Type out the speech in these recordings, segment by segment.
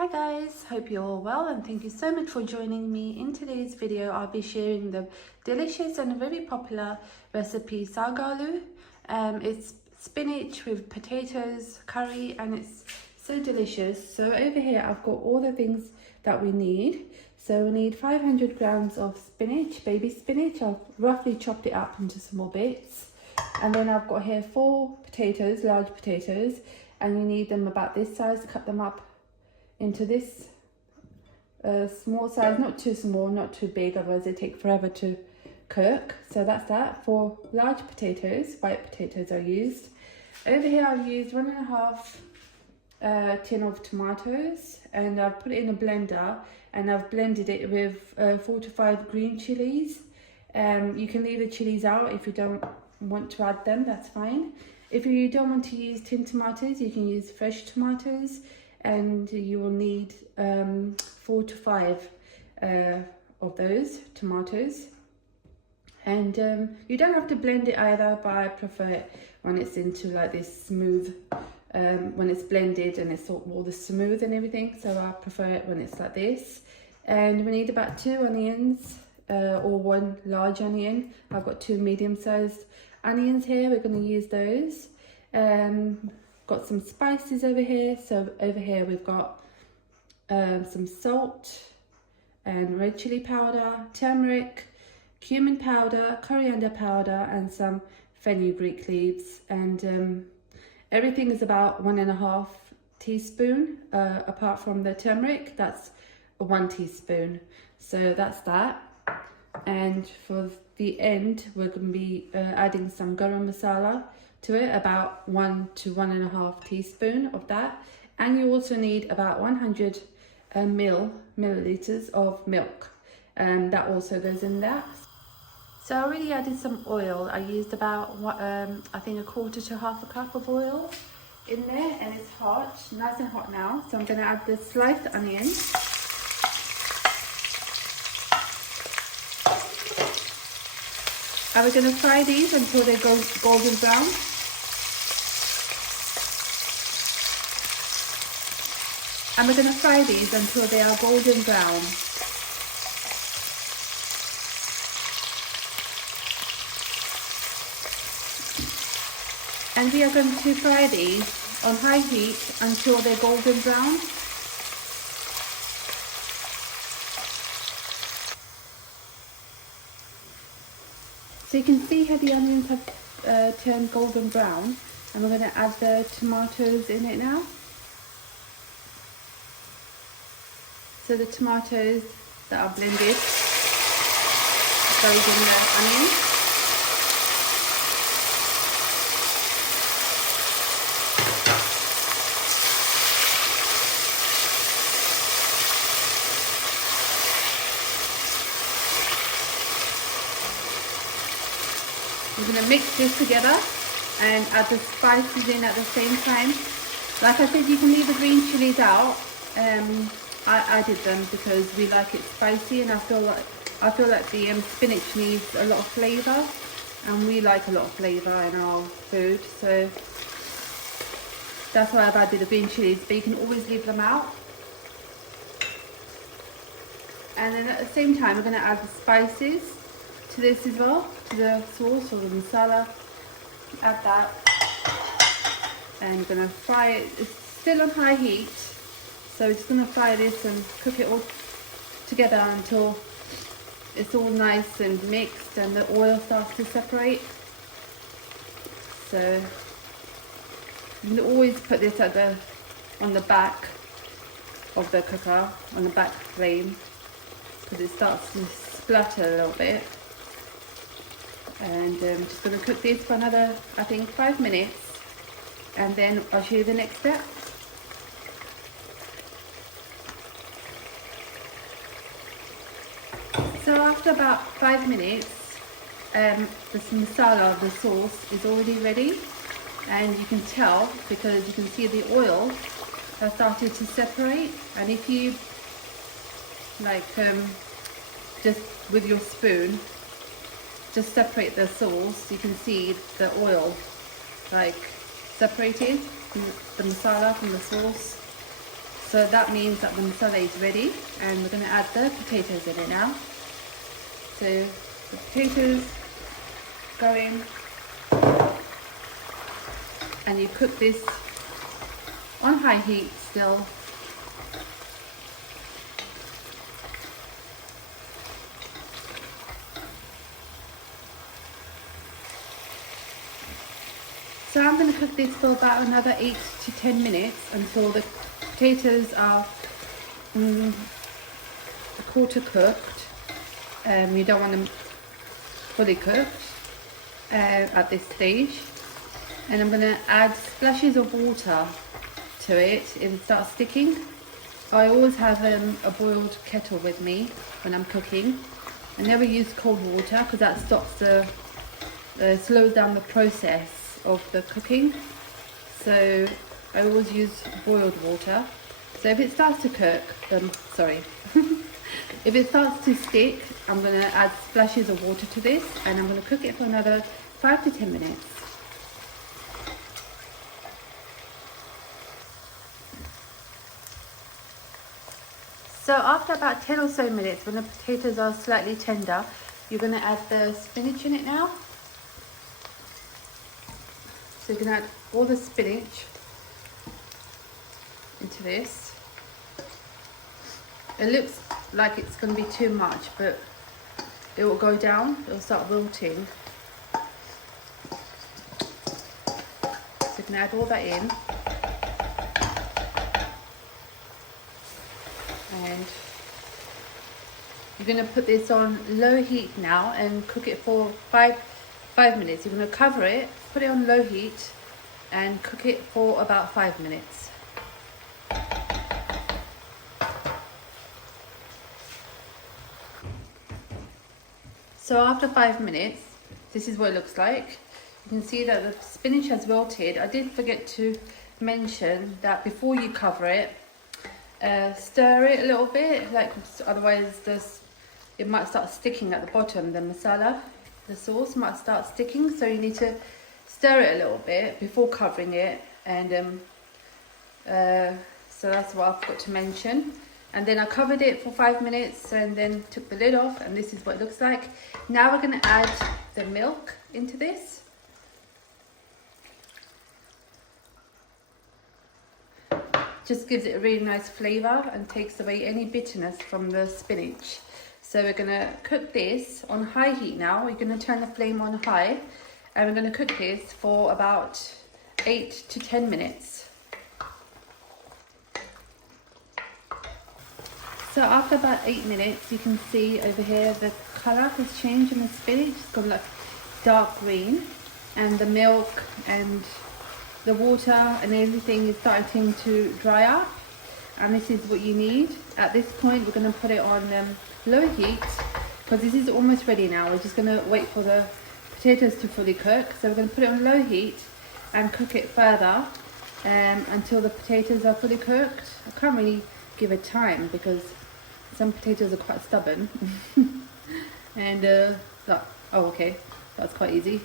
Hi guys, hope you're all well and thank you so much for joining me. In today's video I'll be sharing the delicious and very popular recipe Saag Aloo. It's spinach with potatoes, curry, and it's so delicious. So over here I've got all the things that we need. So we need 500 grams of spinach, baby spinach. I've roughly chopped it up into small bits. And then I've got here 4 potatoes, large potatoes, and you need them about this size. Cut them up into this small size, not too small, not too big, otherwise they take forever to cook. So that's that. 4 large potatoes, white potatoes are used. Over here I've used 1.5 tin of tomatoes, and I've put it in a blender and I've blended it with 4 to 5 green chilies. You can leave the chilies out if you don't want to add them, that's fine. If you don't want to use tin tomatoes, you can use fresh tomatoes, and you will need 4 to 5 of those tomatoes. And you don't have to blend it either, but I prefer it when it's into like this smooth, when it's blended and it's all the smooth and everything. So I prefer it when it's like this. And we need about 2 onions or 1 large onion. I've got 2 medium-sized onions here. We're going to use those. Got some spices over here. So over here we've got some salt and red chili powder, turmeric, cumin powder, coriander powder, and some fenugreek leaves. And everything is about 1.5 teaspoon, apart from the turmeric, that's 1 teaspoon. So that's that. And for the end, we're going to be adding some garam masala to it, about 1 to 1.5 teaspoon of that. And you also need about 100 milliliters of milk, and that also goes in there. So I already added some oil. I used about I think 1/4 to 1/2 cup of oil in there, and it's hot, nice and hot now. So I'm going to add the sliced onion. And we're going to fry these until they go golden brown. And we're going to fry these until they are golden brown. And we are going to fry these on high heat until they're golden brown. So you can see how the onions have turned golden brown, and we're going to add the tomatoes in it now. So the tomatoes that are blended goes in the onion. We're going to mix this together and add the spices in at the same time. Like I said, you can leave the green chilies out. I added them because we like it spicy, and I feel like the spinach needs a lot of flavour, and we like a lot of flavour in our food. So that's why I've added the green chilies, but you can always leave them out. And then at the same time, we're going to add the spices to this as well, to the sauce or the masala. Add that, and we're going to fry it. It's still on high heat, so we're just going to fry this and cook it all together until it's all nice and mixed and the oil starts to separate. So you can always put this on the back of the cooker, on the back flame, because it starts to splutter a little bit. And I'm just going to cook this for another, I think, 5 minutes, and then I'll show you the next step. So after about 5 minutes, this masala, the sauce, is already ready, and you can tell because you can see the oil has started to separate. And if you like just with your spoon just separate the sauce, you can see the oil like separated, the masala from the sauce. So that means that the masala is ready, and we're going to add the potatoes in it now. So the potatoes go in, and you cook this on high heat still. So I'm going to cook this for about another 8 to 10 minutes until the potatoes are a quarter cooked. You don't want them fully cooked at this stage. And I'm going to add splashes of water to it if it starts sticking. I always have a boiled kettle with me when I'm cooking. I never use cold water because that stops slows down the process of the cooking. So I always use boiled water. So if it starts to cook, if it starts to stick, I'm going to add splashes of water to this, and I'm going to cook it for another 5 to 10 minutes. So after about 10 or so minutes, when the potatoes are slightly tender, you're going to add the spinach in it now. So you can add all the spinach into this. It looks like it's going to be too much, but it will go down, it will start wilting. So you can add all that in. And you're going to put this on low heat now and cook it for 5 minutes. You're going to cover it, put it on low heat and cook it for about 5 minutes. So after 5 minutes, this is what it looks like. You can see that the spinach has wilted. I did forget to mention that before you cover it, stir it a little bit, like otherwise it might start sticking at the bottom. The masala, the sauce might start sticking, so you need to stir it a little bit before covering it. And so that's what I forgot to mention. And then I covered it for 5 minutes and then took the lid off, and this is what it looks like. Now we're going to add the milk into this. Just gives it a really nice flavour and takes away any bitterness from the spinach. So we're going to cook this on high heat now. We're going to turn the flame on high, and we're going to cook this for about 8 to 10 minutes. So after about 8 minutes, you can see over here the colour has changed in the spinach. It's gone like dark green, and the milk and the water and everything is starting to dry up, and this is what you need. At this point, we're going to put it on low heat because this is almost ready now. We're just going to wait for the potatoes to fully cook. So we're going to put it on low heat and cook it further until the potatoes are fully cooked. I can't really give a time because some potatoes are quite stubborn. And oh, okay, that's quite easy.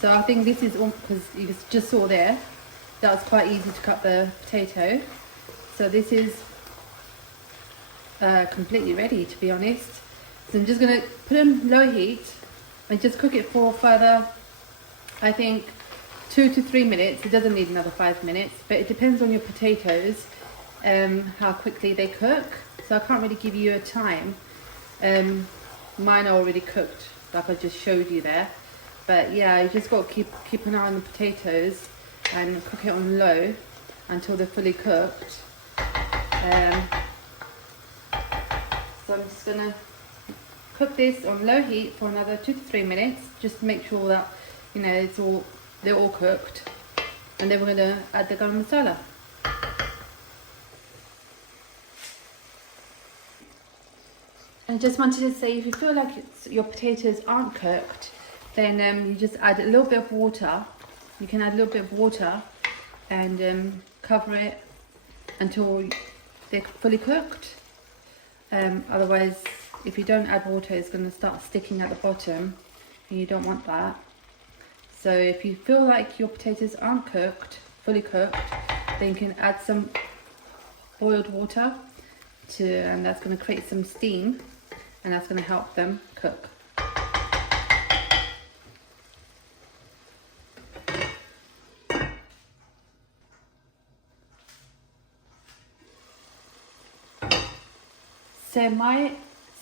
So I think this is all, because you just saw there, that was quite easy to cut the potato. So this is completely ready, to be honest. So I'm just going to put it on low heat and just cook it for further, I think, 2 to 3 minutes. It doesn't need another 5 minutes, but it depends on your potatoes, how quickly they cook. So I can't really give you a time. Mine are already cooked, like I just showed you there. But yeah, you just got to keep an eye on the potatoes and cook it on low until they're fully cooked. So I'm just gonna cook this on low heat for another 2 to 3 minutes, just to make sure that, you know, they're all cooked. And then we're gonna add the garam masala. And I just wanted to say, if you feel like your potatoes aren't cooked, then you just add a little bit of water. You can add a little bit of water and cover it until they're fully cooked. Otherwise, if you don't add water, it's going to start sticking at the bottom, and you don't want that. So if you feel like your potatoes aren't cooked, fully cooked, then you can add some boiled water and that's going to create some steam, and that's going to help them cook. So my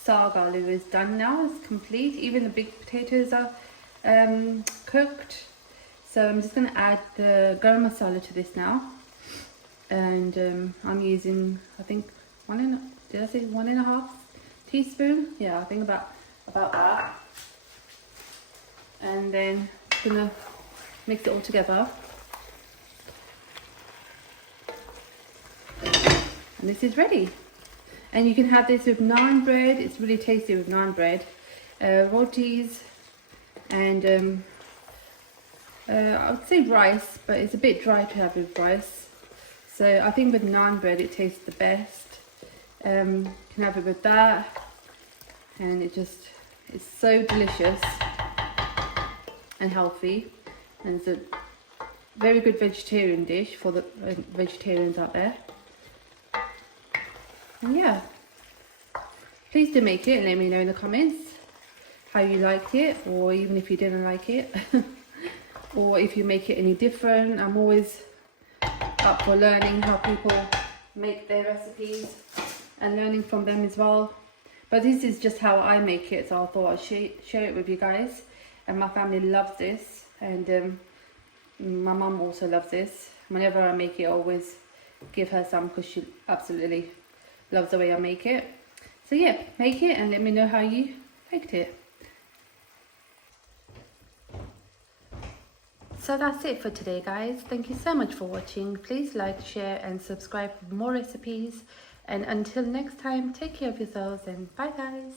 saag aloo is done now, it's complete. Even the big potatoes are cooked. So I'm just going to add the garam masala to this now. And I'm using, I think, did I say 1.5 teaspoon? Yeah, I think about that. And then I'm going to mix it all together. And this is ready. And you can have this with naan bread. It's really tasty with naan bread, rotis, and I would say rice, but it's a bit dry to have with rice. So I think with naan bread it tastes the best. You can have it with that, and it's so delicious and healthy, and it's a very good vegetarian dish for the vegetarians out there. Yeah, please do make it and let me know in the comments how you liked it, or even if you didn't like it or if you make it any different. I'm always up for learning how people make their recipes and learning from them as well, but this is just how I make it, so I thought I'd share it with you guys. And my family loves this, and my mum also loves this. Whenever I make it, I always give her some because she absolutely loves the way I make it. So yeah, make it and let me know how you liked it. So that's it for today, guys. Thank you so much for watching. Please like, share and subscribe for more recipes, and until next time, take care of yourselves and bye guys.